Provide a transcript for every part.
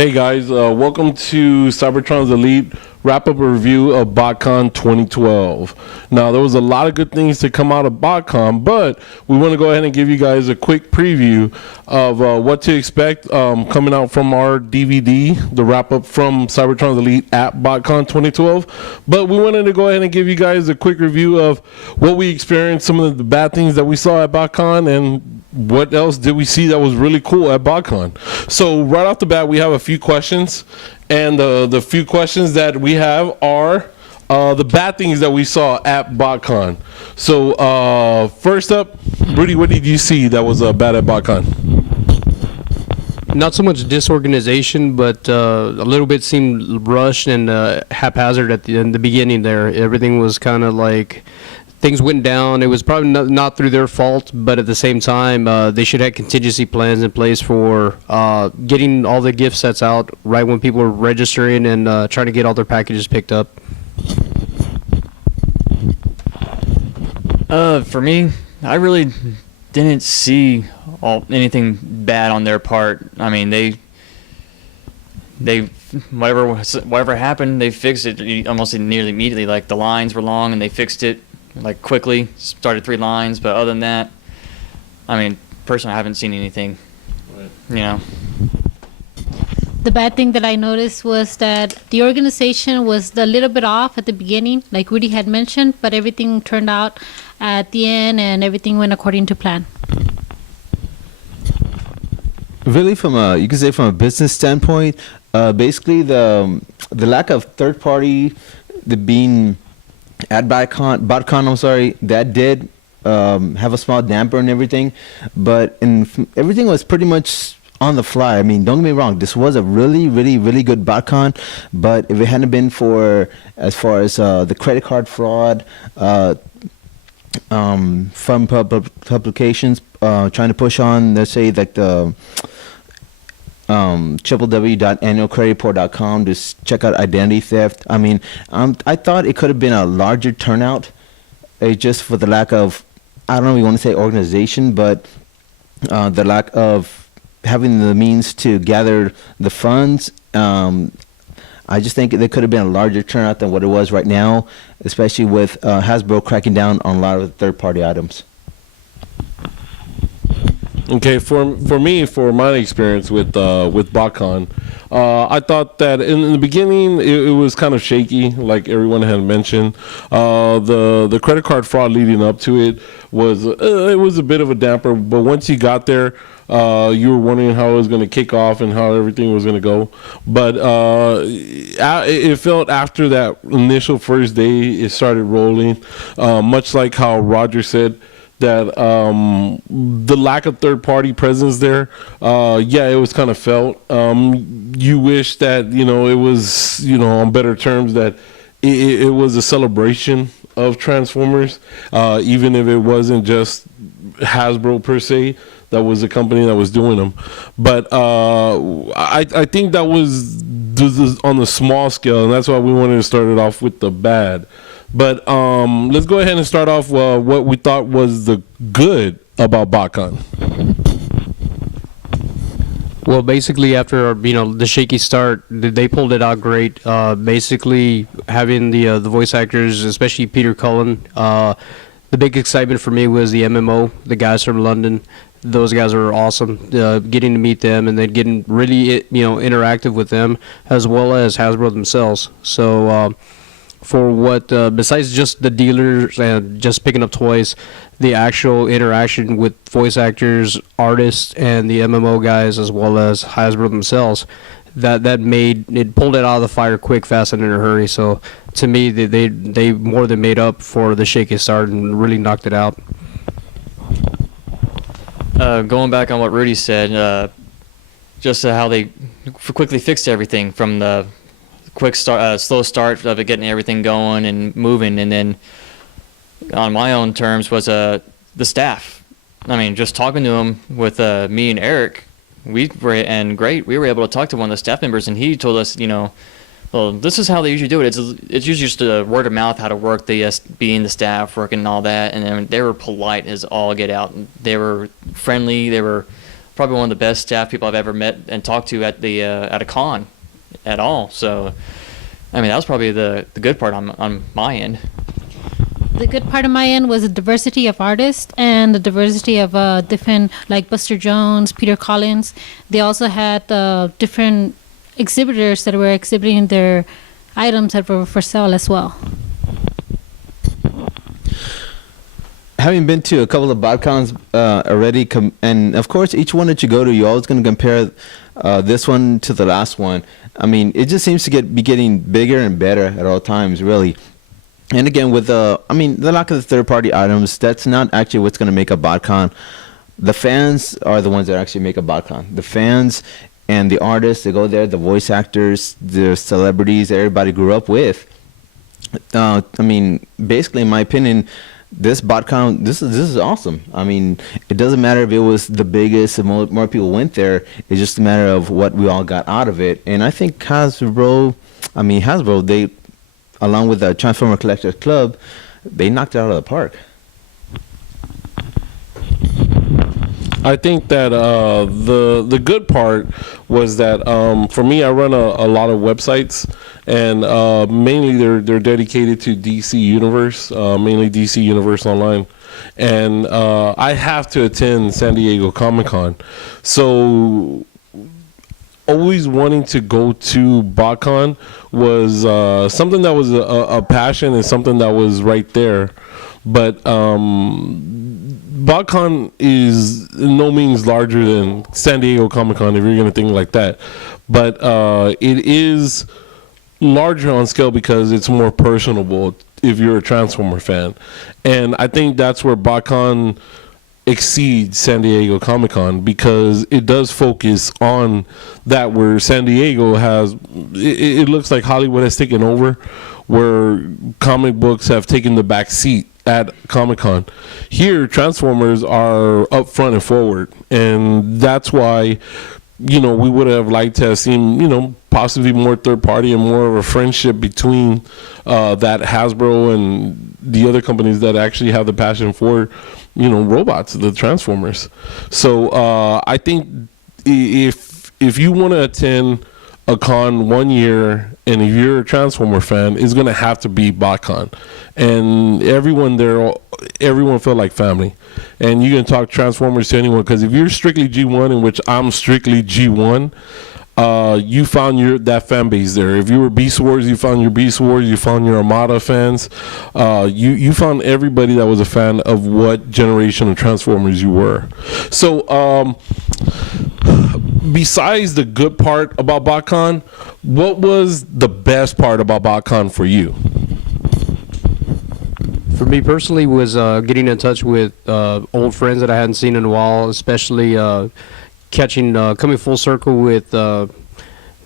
Hey guys, welcome to Cybertron's Elite wrap-up review of Botcon 2012. Now, there was a lot of good things to come out of Botcon, but we want to go ahead and give you guys a quick preview of what to expect coming out from our DVD, the wrap-up from Cybertron's Elite at Botcon 2012. But we wanted to go ahead and give you guys a quick review of what we experienced, some of the bad things that we saw at Botcon, and what else did we see that was really cool at Botcon. So right off the bat, we have a few questions, and the few questions that we have are the bad things that we saw at Botcon. So first up, Rudy, what did you see that was bad at Botcon? Not so much disorganization, but a little bit seemed rushed and haphazard in the beginning there. Everything was kind of like things went down. It was probably not through their fault, but at the same time, they should have contingency plans in place for getting all the gift sets out right when people are registering and trying to get all their packages picked up. For me, I really didn't see anything bad on their part. I mean, they whatever happened, they fixed it almost nearly immediately. Like, the lines were long and they fixed it like quickly, started 3 lines, but other than that, I mean, personally, I haven't seen anything, you know. The bad thing that I noticed was that the organization was a little bit off at the beginning, like Rudy had mentioned, but everything turned out at the end and everything went according to plan. Really, you could say from a business standpoint, basically the lack of third party, the being at Botcon, I'm sorry, that did have a small damper and everything, but everything was pretty much on the fly. I mean, don't get me wrong, this was a really, really, really good Botcon, but if it hadn't been for, as far as the credit card fraud, from publications trying to push on, let's say, like the www.annualcreditreport.com to check out identity theft. I mean, I thought it could have been a larger turnout, just for the lack of, I don't know if you want to say organization, but the lack of having the means to gather the funds. I just think there could have been a larger turnout than what it was right now, especially with Hasbro cracking down on a lot of the third-party items. Okay, for my experience with Botcon, I thought that in the beginning it was kind of shaky, like everyone had mentioned. The credit card fraud leading up to it was a bit of a damper, but once you got there, you were wondering how it was going to kick off and how everything was going to go. But it felt after that initial first day, it started rolling, much like how Roger said, that the lack of third-party presence there, it was kind of felt. You wish that, it was, on better terms, that it was a celebration of Transformers, even if it wasn't just Hasbro per se. That was the company that was doing them. But I think that was on the small scale, and that's why we wanted to start it off with the bad. But let's go ahead and start off what we thought was the good about Botcon. Well, basically, after the shaky start, they pulled it out great. Basically, having the voice actors, especially Peter Cullen, the big excitement for me was the MMO, the guys from London. Those guys are awesome. Getting to meet them and then getting really interactive with them, as well as Hasbro themselves. So for what besides just the dealers and just picking up toys, the actual interaction with voice actors, artists, and the MMO guys, as well as Hasbro themselves, that pulled it out of the fire quick, fast, and in a hurry. So to me, they more than made up for the shaky start and really knocked it out. Going back on what Rudy said, just how they quickly fixed everything, from the quick start, slow start of it, getting everything going and moving, and then on my own terms was the staff. I mean, just talking to them with me and Eric, we were able to talk to one of the staff members, and he told us, well, this is how they usually do it. It's usually just a word of mouth how to work being the staff, working and all that. And then they were polite as all get out. They were friendly. They were probably one of the best staff people I've ever met and talked to at the at a con at all. So, I mean, that was probably the good part on my end. The good part of my end was the diversity of artists and the diversity of different, like Buster Jones, Peter Collins. They also had different exhibitors that were exhibiting their items that were for sale as well. Having been to a couple of Botcons already, and of course, each one that you go to, you're always going to compare this one to the last one. I mean, it just seems to be getting bigger and better at all times, really. And again, with the lack of the third-party items, that's not actually what's going to make a Botcon. The fans are the ones that actually make a Botcon. The fans and the artists that go there, the voice actors, the celebrities that everybody grew up with. I mean, basically, in my opinion, this Botcon, this is awesome. I mean, it doesn't matter if it was the biggest and more people went there. It's just a matter of what we all got out of it. And I think Hasbro, they, along with the Transformer Collectors Club, they knocked it out of the park. I think that the good part was that for me, I run a lot of websites, and mainly they're dedicated to DC Universe, mainly DC Universe Online, and I have to attend San Diego Comic-Con, so always wanting to go to Botcon was something that was a passion and something that was right there. But Botcon is no means larger than San Diego Comic-Con, if you're going to think like that. But it is larger on scale because it's more personable if you're a Transformer fan. And I think that's where Botcon exceeds San Diego Comic-Con, because it does focus on that, where San Diego has, it looks like Hollywood has taken over, where comic books have taken the back seat at Comic-Con. Here, Transformers are up front and forward, and that's why, we would have liked to have seen, possibly more third party and more of a friendship between that Hasbro and the other companies that actually have the passion for, robots, the Transformers. So I think if you want to attend a con 1 year, and if you're a Transformer fan, it's going to have to be Botcon. And everyone felt like family. And you can talk Transformers to anyone, because if you're strictly G1, in which I'm strictly G1, you found that fan base there. If you were Beast Wars, you found your Beast Wars, you found your Armada fans. You found everybody that was a fan of what generation of Transformers you were. So besides the good part about Botcon, what was the best part about Botcon for you? For me personally, was getting in touch with old friends that I hadn't seen in a while, especially coming full circle with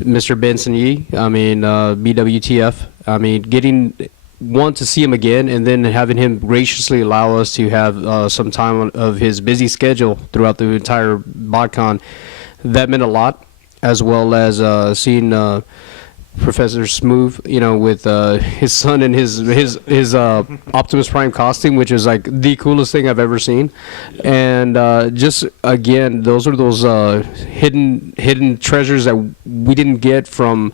Mr. Benson Yee. I mean, BWTF. I mean, getting to see him again, and then having him graciously allow us to have some time of his busy schedule throughout the entire Botcon. That meant a lot, as well as seeing Professor Smooth, with his son in his Optimus Prime costume, which is like the coolest thing I've ever seen. And just again, those are those hidden treasures that we didn't get from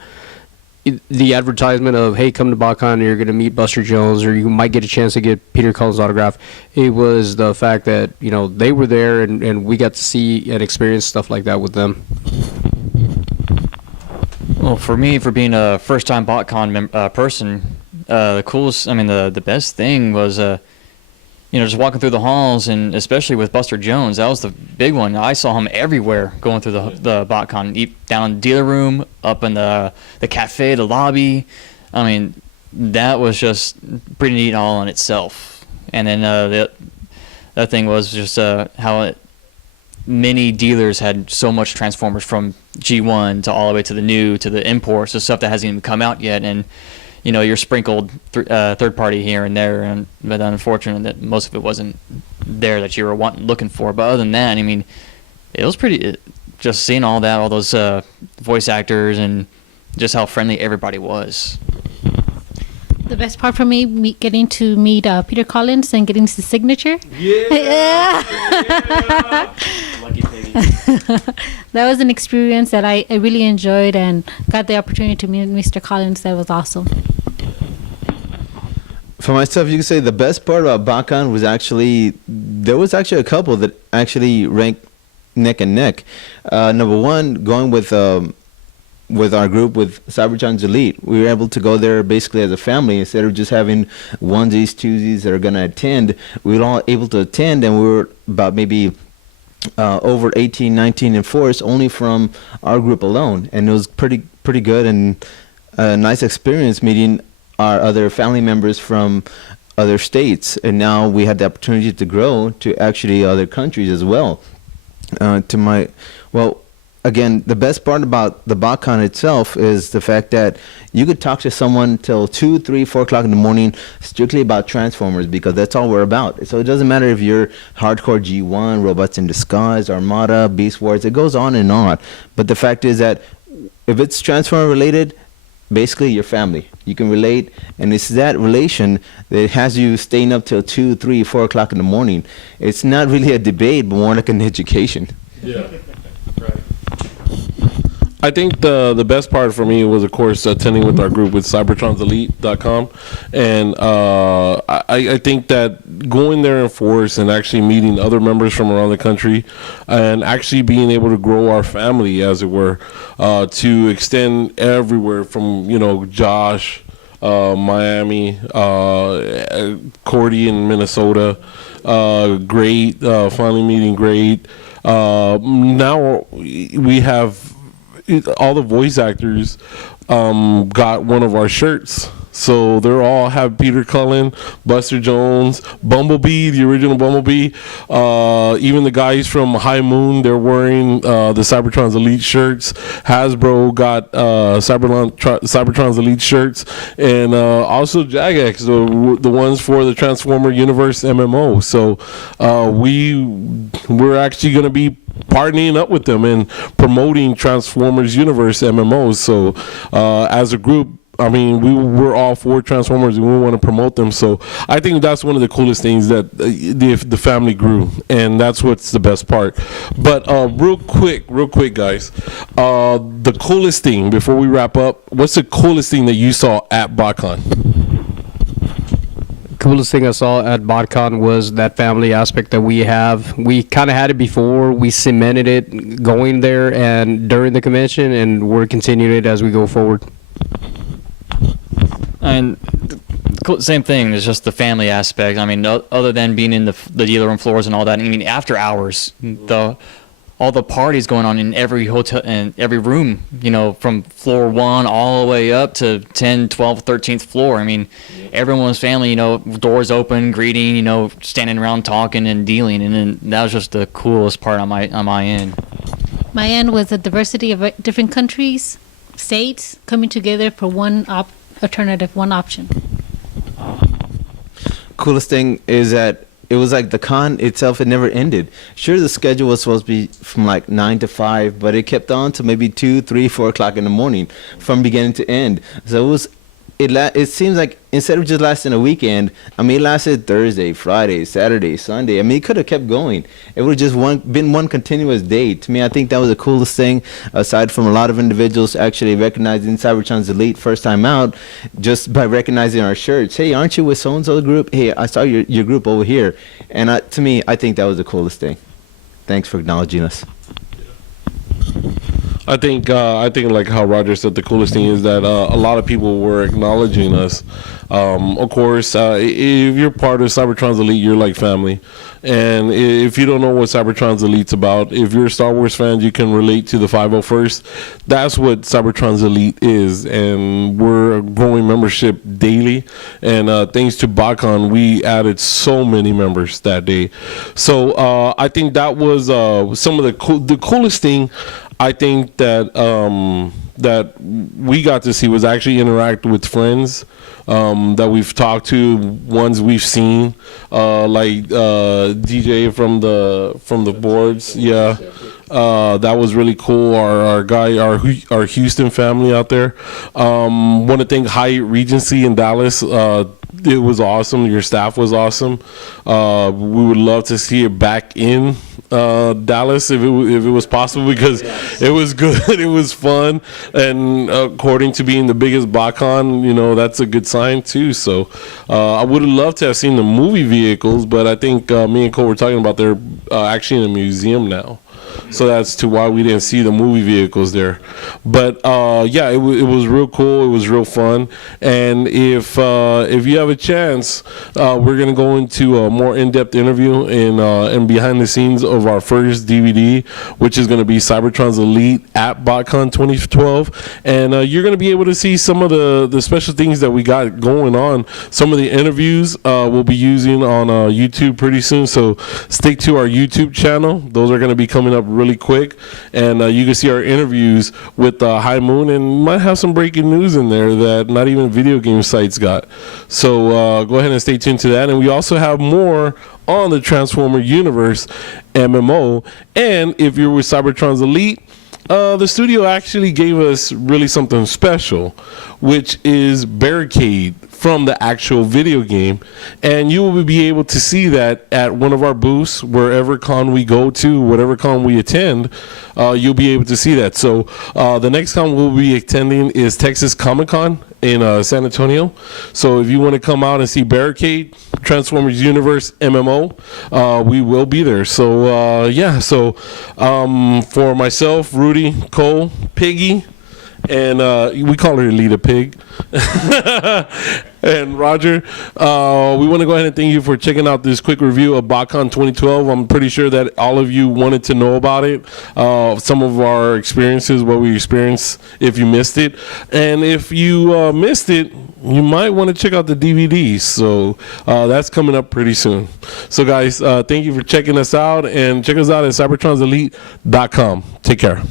the advertisement of, hey, come to Botcon and you're going to meet Buster Jones, or you might get a chance to get Peter Cullen's autograph. It was the fact that they were there, and we got to see and experience stuff like that with them. Well, for me, for being a first-time Botcon person, the coolest, the best thing was, just walking through the halls, and especially with Buster Jones, that was the big one. I saw him everywhere going through the Botcon, down in the dealer room, up in the cafe, the lobby. That was just pretty neat all in itself. And then that thing was just how many dealers had so much Transformers, from G1 to all the way to the new, to the imports, the stuff that hasn't even come out yet. And you're sprinkled third party here and there, but unfortunate that most of it wasn't there that you were looking for. But other than that, it was pretty, just seeing all those voice actors, and just how friendly everybody was. The best part for me, getting to meet Peter Collins and getting his signature. Yeah. Lucky piggy. That was an experience that I really enjoyed and got the opportunity to meet Mr. Collins. That was awesome. For myself, you could say the best part about Botcon was there was actually a couple that actually ranked neck and neck. Number one, going with our group with Cybertron's Elite, we were able to go there basically as a family instead of just having onesies, twosies that are going to attend. We were all able to attend, and we were about maybe over 18, 19 in force only from our group alone, and it was pretty good and a nice experience meeting our other family members from other states, and now we had the opportunity to grow to actually other countries as well. Again, the best part about the Botcon itself is the fact that you could talk to someone till 2, 3, 4 o'clock in the morning strictly about Transformers, because that's all we're about. So it doesn't matter if you're hardcore G1, Robots in Disguise, Armada, Beast Wars, it goes on and on. But the fact is that if it's Transformer related, basically your family. You can relate, and it's that relation that has you staying up till 2, 3, 4 o'clock in the morning. It's not really a debate, but more like an education. Yeah. I think the best part for me was, of course, attending with our group with cybertronselite.com. And I think that going there in force and actually meeting other members from around the country and actually being able to grow our family, as it were, to extend everywhere from, Josh, Miami, Cordy in Minnesota, great, finally meeting great. Now we have all the voice actors got one of our shirts, so they're all have Peter Cullen, Buster Jones, Bumblebee, the original Bumblebee. Even the guys from High Moon, they're wearing the Cybertron's Elite shirts. Hasbro got Cybertron's Elite shirts, and also Jagex, the ones for the Transformer Universe MMO. So we're actually going to be partnering up with them and promoting Transformers Universe MMOs. So as a group, I mean, we're all for Transformers and we want to promote them. So I think that's one of the coolest things that the family grew, and that's what's the best part. But real quick, guys, the coolest thing before we wrap up, what's the coolest thing that you saw at Botcon? Coolest thing I saw at Botcon was that family aspect that we have. We kind of had it before. We cemented it going there and during the convention, and we're continuing it as we go forward. And same thing. It's just the family aspect. I mean, other than being in the dealer room floors and all that. I mean, after hours, all the parties going on in every hotel and every room, from floor 1 all the way up to 10, 12, 13th floor. I mean, everyone's family, doors open, greeting, standing around talking and dealing. And then that was just the coolest part on my end. My end was the diversity of different countries, states coming together for one alternative, one option. Coolest thing is that it was like the con itself, it never ended. Sure, the schedule was supposed to be from like 9 to 5, but it kept on to maybe 2, 3, 4 o'clock in the morning from beginning to end. So it seems like instead of just lasting a weekend, I mean, it lasted Thursday, Friday, Saturday, Sunday. I mean, it could have kept going. It would have just been one continuous day. To me, I think that was the coolest thing, aside from a lot of individuals actually recognizing Cybertron's Elite first time out, just by recognizing our shirts. Hey, aren't you with so-and-so group? Hey, I saw your group over here. And to me, I think that was the coolest thing. Thanks for acknowledging us. I think like how Roger said, the coolest thing is that a lot of people were acknowledging us. Of course, if you're part of Cybertron's Elite, you're like family. And if you don't know what Cybertron's Elite's about, if you're a Star Wars fan, you can relate to the 501st. That's what Cybertron's Elite is, and we're growing membership daily. And thanks to Botcon, we added so many members that day. So I think that was some of the coolest thing. I think that that we got to see was actually interact with friends that we've talked to, ones we've seen, like DJ from the boards. Yeah, that was really cool. Our Houston family out there. Want to thank Hyatt Regency in Dallas. It was awesome. Your staff was awesome. We would love to see it back in Dallas if it was possible, because it was good, it was fun, and according to being the biggest Botcon, that's a good sign too. So I would have loved to have seen the movie vehicles, but I think me and Cole were talking about they're actually in a museum now. So that's to why we didn't see the movie vehicles there. But yeah, it was real cool. It was real fun. And if you have a chance, we're gonna go into a more in-depth interview and behind the scenes of our first DVD, which is gonna be Cybertron's Elite at Botcon 2012. And you're gonna be able to see some of the special things that we got going on. Some of the interviews we'll be using on YouTube pretty soon. So stick to our YouTube channel. Those are gonna be coming up really quick, and you can see our interviews with High Moon, and might have some breaking news in there that not even video game sites got. So go ahead and stay tuned to that. And we also have more on the Transformer Universe MMO. And if you're with Cybertron's Elite, the studio actually gave us really something special, which is Barricade from the actual video game, and you will be able to see that at one of our booths, wherever con we go to, whatever con we attend, you'll be able to see that. So the next con we'll be attending is Texas Comic Con in San Antonio. So if you want to come out and see Barricade, Transformers Universe MMO, we will be there. So yeah, so for myself, Rudy, Cole, Piggy, and we call her Lita Pig, and Roger, we want to go ahead and thank you for checking out this quick review of Botcon 2012. I'm pretty sure that all of you wanted to know about it, some of our experiences, what we experienced if you missed it. And if you missed it, you might want to check out the DVD. So that's coming up pretty soon. So guys, thank you for checking us out, and check us out at cybertronselite.com. Take care.